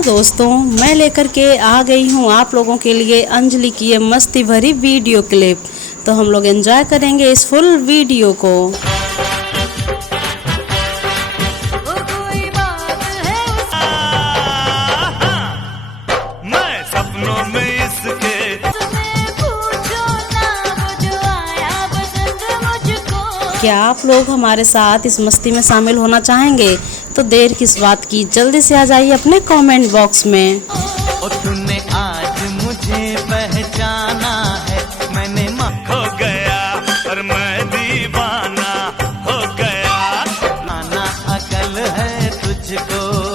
हेलो दोस्तों, मैं लेकर के आ गई हूँ आप लोगों के लिए अंजलि की ये मस्ती भरी वीडियो क्लिप। तो हम लोग एंजॉय करेंगे इस फुल वीडियो को। मैं सपनों में इसके क्या आप लोग हमारे साथ इस मस्ती में शामिल होना चाहेंगे? तो देर किस बात की, जल्दी से आ जाइए अपने कमेंट बॉक्स में। और तूने आज मुझे पहचाना है, मैंने खो गया और मैं दीवाना हो गया। आना अकल है तुझको।